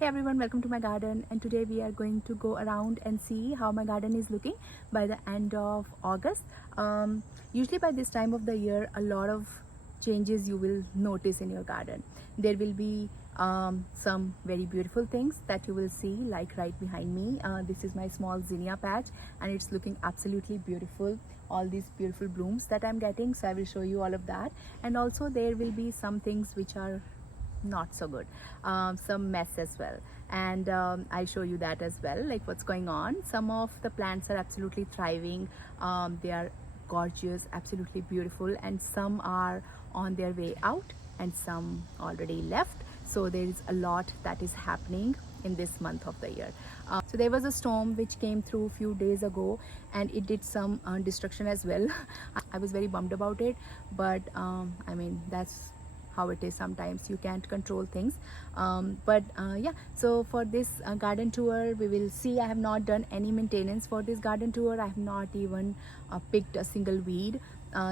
Hey everyone, welcome to my garden, and today we are going to go around and see how my garden is looking by the end of August. Usually by this time of the year, a lot of changes you will notice in your garden. There will be some very beautiful things that you will see, like right behind me. This is my small zinnia patch and it's looking absolutely beautiful. All these beautiful blooms that I'm getting, so I will show you all of that. And also there will be some things which are not so good, some mess as well, and I'll show you that as well, like what's going on. Some of the plants are absolutely thriving, they are gorgeous, absolutely beautiful, and some are on their way out and some already left. So there is a lot that is happening in this month of the year. So there was a storm which came through a few days ago and it did some destruction as well. I was very bummed about it, but I mean, that's how it is. Sometimes you can't control things, but yeah, so for this garden tour we will see. I have not done any maintenance for this garden tour. I have not even picked a single weed,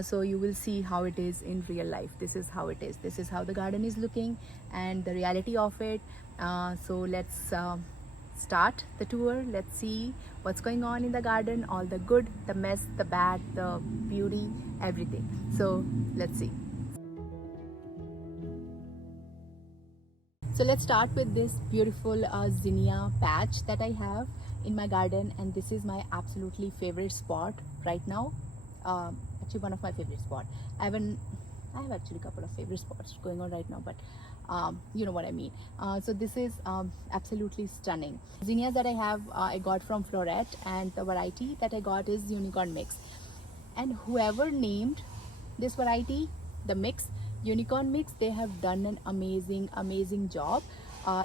so you will see how it is in real life. This is how it is, this is how the garden is looking and the reality of it. So let's start the tour. Let's see what's going on in the garden, all the good, the mess, the bad, the beauty, everything. So let's see. So let's start with this beautiful zinnia patch that I have in my garden, and this is my absolutely favorite spot right now. Actually one of my favorite spot. I have actually a couple of favorite spots going on right now, but you know what I mean. So this is absolutely stunning. Zinnias that I have, I got from Floret, and the variety that I got is unicorn mix. And whoever named this variety, the mix, unicorn mix, they have done an amazing job.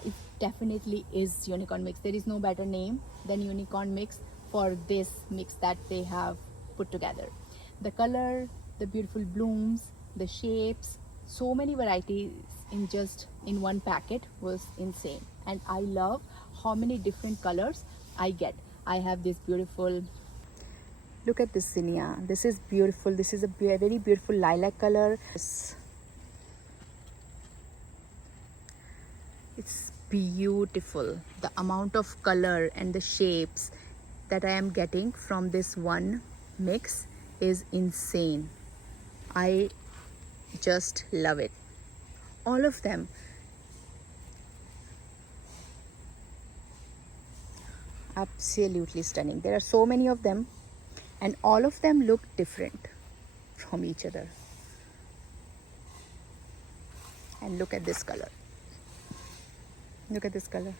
It definitely is unicorn mix. There is no better name than unicorn mix for this mix that they have put together. The color, the beautiful blooms, the shapes, so many varieties in one packet was insane. And I love how many different colors I get. I have this beautiful, look at this zinnia, this is beautiful. This is a very beautiful lilac color. It's beautiful. The amount of color and the shapes that I am getting from this one mix is insane. I just love it. All of them. Absolutely stunning. There are so many of them and all of them look different from each other. And look at this color. Look at this color.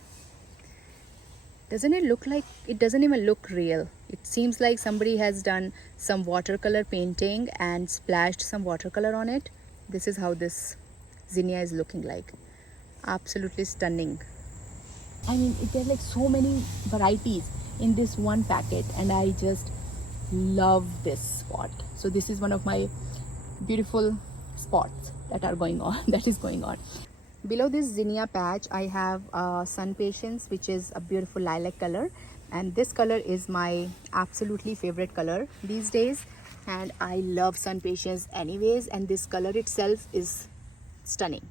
Doesn't it look like, it doesn't even look real. It seems like somebody has done some watercolor painting and splashed some watercolor on it. This is how this zinnia is looking like. Absolutely stunning. I mean, there are like so many varieties in this one packet, and I just love this spot. So this is one of my beautiful spots that are going on, that is going on. Below this zinnia patch, I have sun patience, which is a beautiful lilac color, and this color is my absolutely favorite color these days, and I love sun patience anyways, and this color itself is stunning.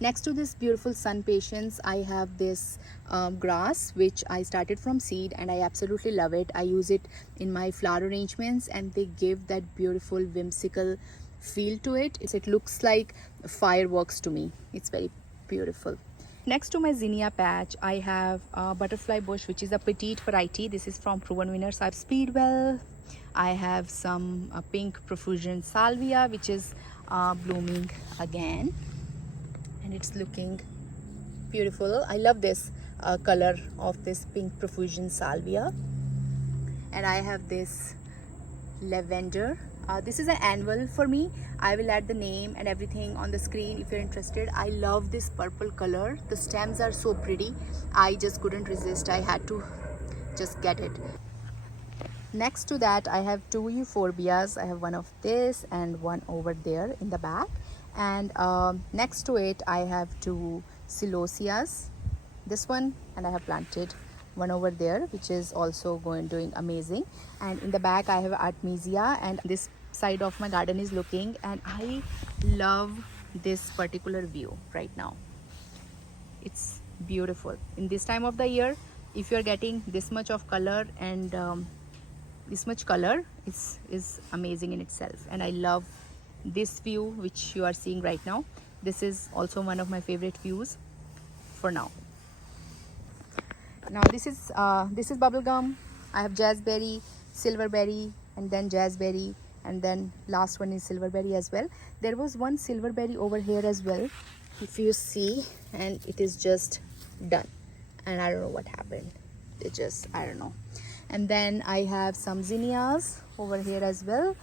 Next to this beautiful sun patience, I have this grass which I started from seed, and I absolutely love it. I use it in my flower arrangements and they give that beautiful whimsical feel to it. It looks like fireworks to me. It's very beautiful. Next to my zinnia patch, I have a butterfly bush, which is a petite variety. This is from Proven Winners. I have Speedwell. I have some pink profusion salvia, which is blooming again, and it's looking beautiful. I love this color of this pink profusion salvia. And I have this lavender. This is an annual for me. I will add the name and everything on the screen if you're interested. I love this purple color. The stems are so pretty. I just couldn't resist. I had to just get it. Next to that, I have two euphorbias. I have one of this and one over there in the back. And next to it, I have two celosias. This one, and I have planted one over there, which is also doing amazing. And in the back, I have artemisia, and this side of my garden is looking, and I love this particular view right now. It's beautiful. In this time of the year, if you're getting this much of color and this much color is amazing in itself. And I love this view which you are seeing right now. This is also one of my favorite views for now. Now this is bubblegum. I have jazzberry, silverberry, and then jazzberry, and then last one is silverberry as well. There was one silverberry over here as well, if you see, and it is just done, and I don't know what happened. It just, I don't know. And then I have some zinnias over here as well,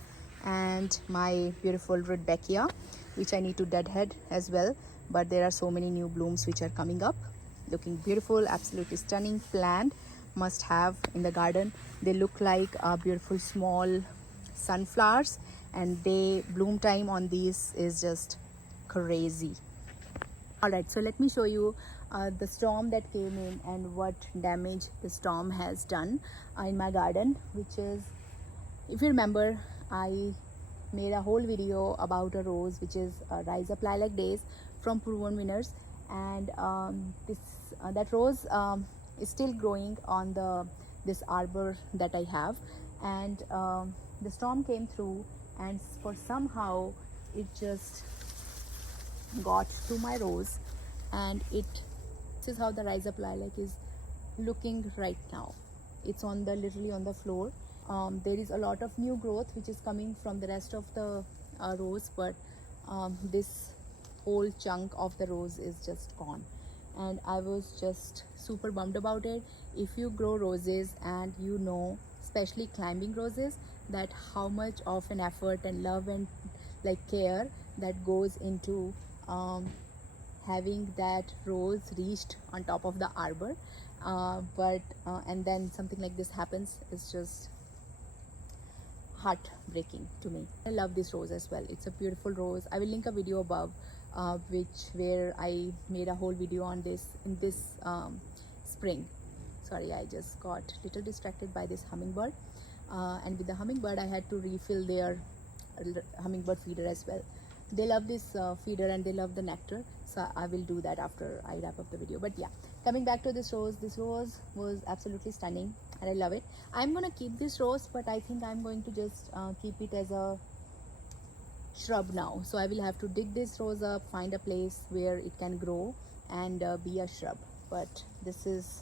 and my beautiful rudbeckia, which I need to deadhead as well, but there are so many new blooms which are coming up, looking beautiful, absolutely stunning plant, must have in the garden. They look like beautiful small sunflowers, and they bloom time on these is just crazy. All right, so let me show you the storm that came in and what damage the storm has done in my garden, which is, if you remember, I made a whole video about a rose which is Rise Up Lilac Days from Proven Winners, and that rose is still growing on this arbor that I have, and the storm came through, and for somehow it just got to my rose, and this is how the Rise Up Lilac is looking right now. It's on the literally on the floor. There is a lot of new growth which is coming from the rest of the rose, but this whole chunk of the rose is just gone, and I was just super bummed about it. If you grow roses and you know, especially climbing roses, that how much of an effort and love and like care that goes into having that rose reached on top of the arbor, and then something like this happens, is just heartbreaking to me. I love this rose as well. It's a beautiful rose. I will link a video above where I made a whole video on this in this spring. Sorry, I just got a little distracted by this hummingbird, and with the hummingbird I had to refill their hummingbird feeder as well. They love this feeder and they love the nectar, so I will do that after I wrap up the video. But yeah, coming back to this rose was absolutely stunning and I love it. I'm gonna keep this rose, but I think I'm going to just keep it as a shrub now. So I will have to dig this rose up, find a place where it can grow and be a shrub. But this is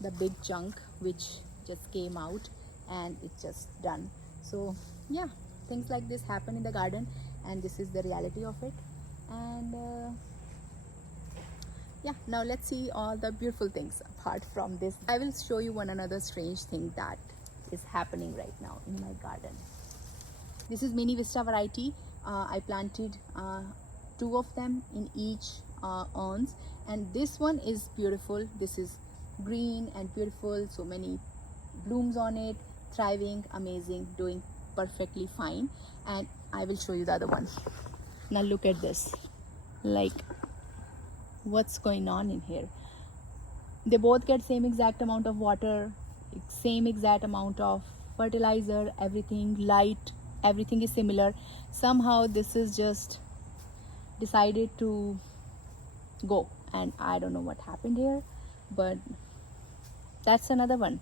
the big chunk which just came out and it's just done. So yeah, things like this happen in the garden, and this is the reality of it. And yeah, now let's see all the beautiful things apart from this. I will show you one another strange thing that is happening right now in my garden. This is mini vista variety. I planted 2 of them in each urns, and this one is beautiful. This is green and beautiful, so many blooms on it, thriving, amazing, doing perfectly fine. And I will show you the other one. Now look at this, like what's going on in here. They both get same exact amount of water, same exact amount of fertilizer, everything, light, everything is similar. Somehow this is just decided to go, and I don't know what happened here, but that's another one.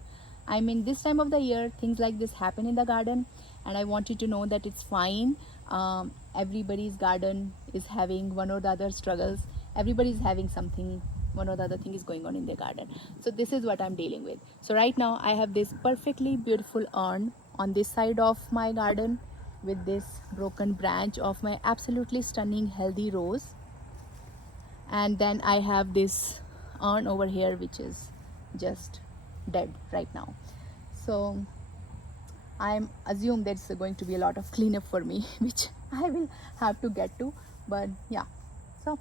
I mean, this time of the year things like this happen in the garden, and I want you to know that it's fine. Everybody's garden is having one or the other struggles. Everybody's having something, one or the other thing is going on in their garden. So this is what I'm dealing with. So right now I have this perfectly beautiful urn on this side of my garden with this broken branch of my absolutely stunning healthy rose, and then I have this urn over here which is just dead right now. So I'm assume there's going to be a lot of cleanup for me which I will have to get to. But yeah, so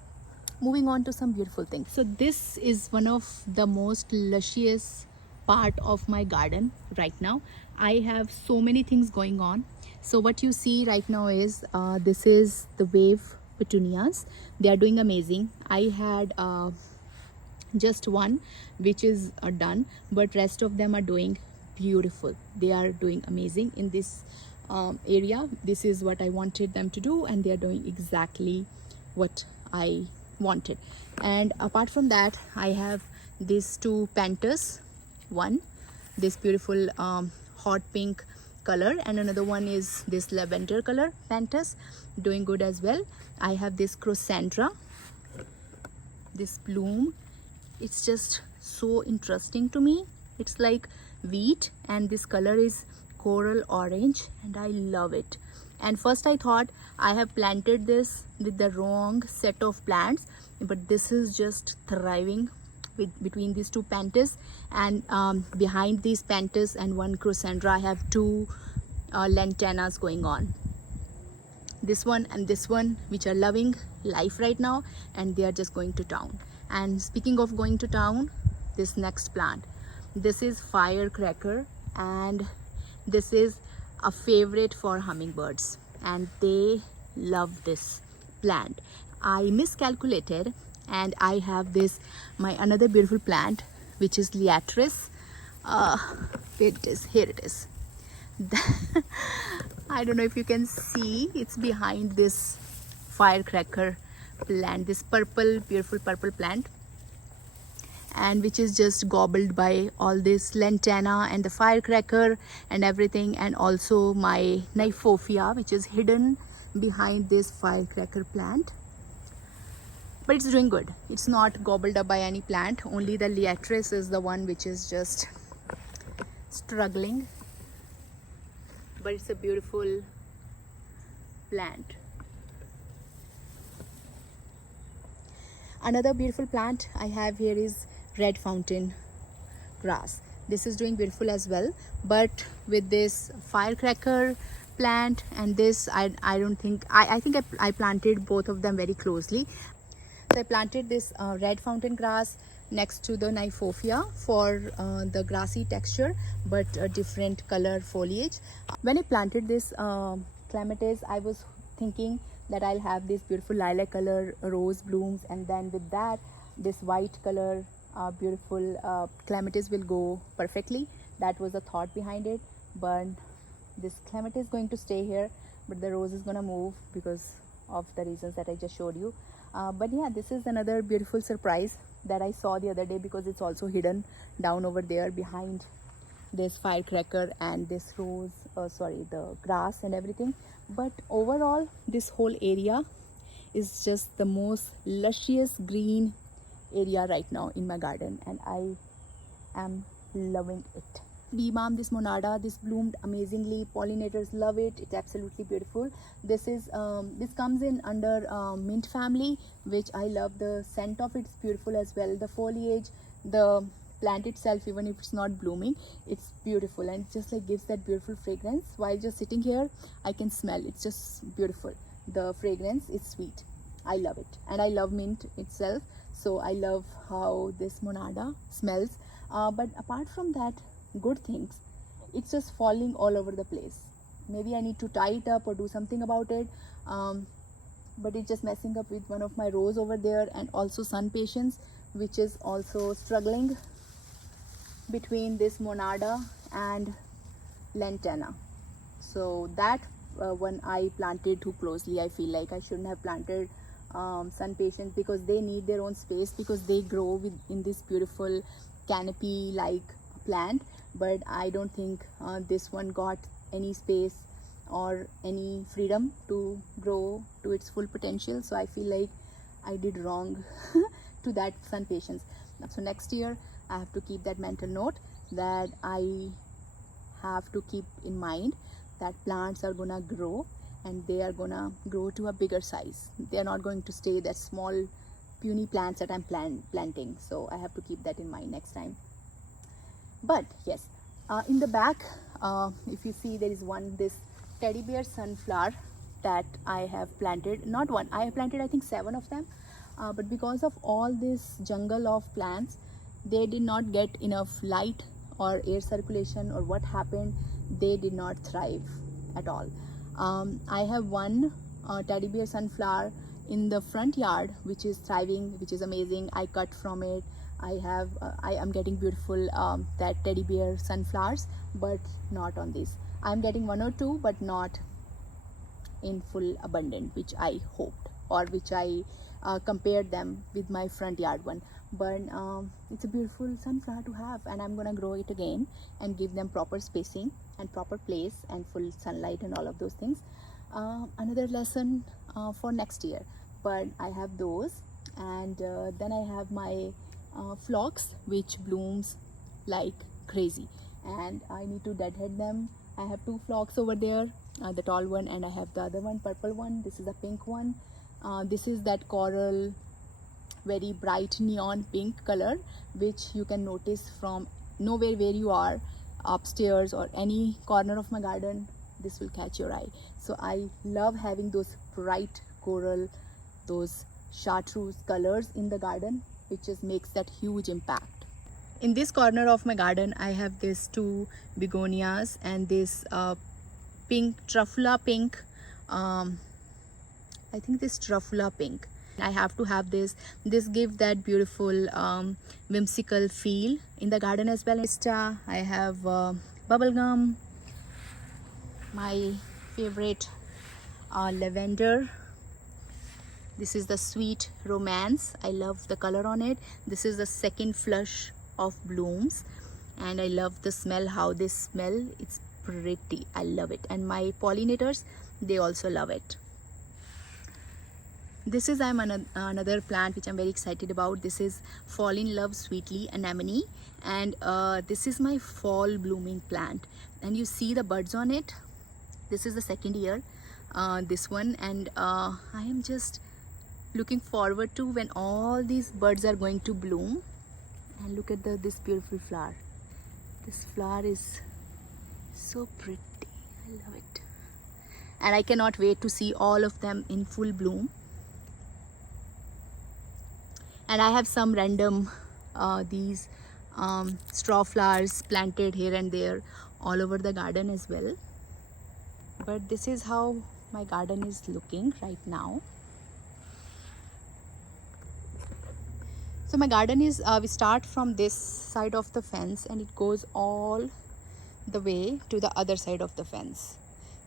moving on to some beautiful things. So this is one of the most luscious part of my garden right now. I have so many things going on. So what you see right now is this is the wave petunias. They are doing amazing. I had just one which is done, but rest of them are doing beautiful. They are doing amazing in this area. This is what I wanted them to do, and they are doing exactly what I wanted. And apart from that, I have these two panthers. One, this beautiful hot pink color, and another one is this lavender color panthers, doing good as well. I have this crocandra, this bloom. It's just so interesting to me. It's like wheat, and this color is coral orange, and I love it. And first I thought I have planted this with the wrong set of plants, but this is just thriving between these two panthers. And behind these panthers and one crocandra, I have two lantanas going on, this one and this one, which are loving life right now, and they are just going to town. And speaking of going to town, this next plant, this is firecracker, and this is a favorite for hummingbirds, and they love this plant. I miscalculated, and I have this, my another beautiful plant, which is liatris. Here it is. I don't know if you can see, it's behind this firecracker plant, this purple, beautiful purple plant, and which is just gobbled by all this lantana and the firecracker and everything, and also my nymphophia, which is hidden behind this firecracker plant. But it's doing good. It's not gobbled up by any plant. Only the liatris is the one which is just struggling. But it's a beautiful plant. Another beautiful plant I have here is red fountain grass. This is doing beautiful as well, but with this firecracker plant and this, I don't think, I think I planted both of them very closely. So I planted this red fountain grass next to the nymphophia for the grassy texture, but a different color foliage. When I planted this clematis, I was thinking that I'll have this beautiful lilac color rose blooms, and then with that, this white color beautiful clematis will go perfectly. That was the thought behind it. But this clematis is going to stay here, but the rose is gonna move because of the reasons that I just showed you. But yeah, this is another beautiful surprise that I saw the other day, because it's also hidden down over there behind this firecracker and this rose, the grass and everything. But overall, this whole area is just the most luscious green area right now in my garden, and I am loving it. Bee balm, this monarda, this bloomed amazingly. Pollinators love it. It's absolutely beautiful. This is this comes in under mint family, which I love. The scent of it's beautiful as well. The foliage, the plant itself, even if it's not blooming, it's beautiful, and it just like gives that beautiful fragrance. While just sitting here, I can smell. It's just beautiful. The fragrance is sweet. I love it, and I love mint itself. So I love how this monarda smells. But apart from that, good things, it's just falling all over the place. Maybe I need to tie it up or do something about it, but it's just messing up with one of my rows over there, and also sun patience, which is also struggling between this monarda and lantana. So that one I planted too closely. I feel like I shouldn't have planted sun patience, because they need their own space, because they grow in this beautiful canopy like plant. But I don't think this one got any space or any freedom to grow to its full potential. So I feel like I did wrong to that sun patience. So next year I have to keep that mental note, that I have to keep in mind that plants are gonna grow, and they are gonna grow to a bigger size. They are not going to stay that small puny plants that I'm planting. So I have to keep that in mind next time. But yes, in the back, if you see, there is this teddy bear sunflower that I have planted. Not one, I have planted I think 7 of them, but because of all this jungle of plants, they did not get enough light or air circulation, or what happened, they did not thrive at all. I have one teddy bear sunflower in the front yard which is thriving, which is amazing. I cut from it. I am getting beautiful that teddy bear sunflowers, but not on this. I'm getting 1 or 2, but not in full abundant, which I hoped, or which I compare them with my front yard one. But it's a beautiful sunflower to have, and I'm gonna grow it again and give them proper spacing and proper place and full sunlight and all of those things. Another lesson for next year. But I have those, and then I have my phlox, which blooms like crazy, and I need to deadhead them. I have 2 phlox over there, the tall one, and I have the other one, purple one. This is a pink one. This is that coral, very bright neon pink color, which you can notice from nowhere where you are, upstairs or any corner of my garden. This will catch your eye. So I love having those bright coral, those chartreuse colors in the garden, which just makes that huge impact. In this corner of my garden, I have these 2 begonias and this pink truffula pink. I think this truffula pink. I have to have this. This gives that beautiful whimsical feel in the garden as well. I have bubblegum, my favorite lavender. This is the sweet romance. I love the color on it. This is the second flush of blooms, and I love the smell, how they smell. It's pretty. I love it, and my pollinators, they also love it. This is another plant which I'm very excited about. This is Fall in Love Sweetly Anemone, and this is my fall blooming plant, and you see the buds on it. This is the second year, this one, and I am just looking forward to when all these buds are going to bloom. And look at this beautiful flower. This flower is so pretty. I love it, and I cannot wait to see all of them in full bloom. And I have some random these straw flowers planted here and there all over the garden as well. But this is how my garden is looking right now. So my garden is, we start from this side of the fence and it goes all the way to the other side of the fence.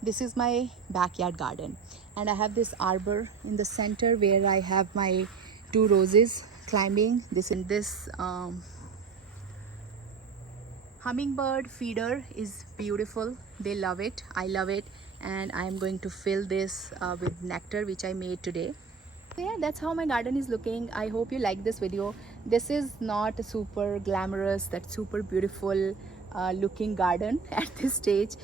This is my backyard garden, and I have this arbor in the center where I have my 2 roses climbing. This hummingbird feeder is beautiful. They love it. I love it, and I am going to fill this with nectar, which I made today. So yeah, that's how my garden is looking. I hope you like this video. This is not a super glamorous, that super beautiful looking garden at this stage.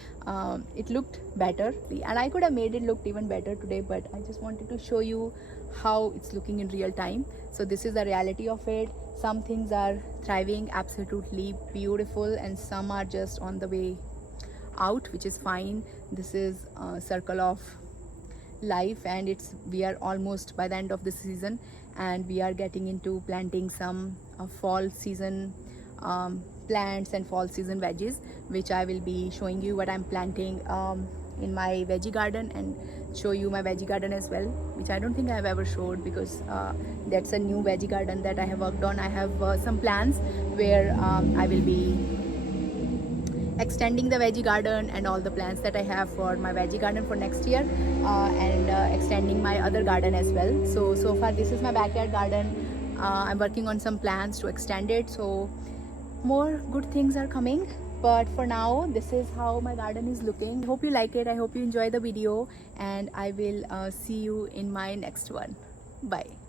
It looked better, and I could have made it look even better today, but I just wanted to show you how it's looking in real time. So this is the reality of it. Some things are thriving, absolutely beautiful, and some are just on the way out, which is fine. This is a circle of life, and we are almost by the end of the season, and we are getting into planting some fall season plants and fall season veggies, which I will be showing you what I'm planting in my veggie garden, and show you my veggie garden as well, which I don't think I have ever showed, because that's a new veggie garden that I have worked on. I have some plans where I will be extending the veggie garden and all the plans that I have for my veggie garden for next year, and extending my other garden as well. So far this is my backyard garden. I'm working on some plans to extend it, so more good things are coming. But for now, this is how my garden is looking. I hope you like it. I hope you enjoy the video, and I will see you in my next one. Bye.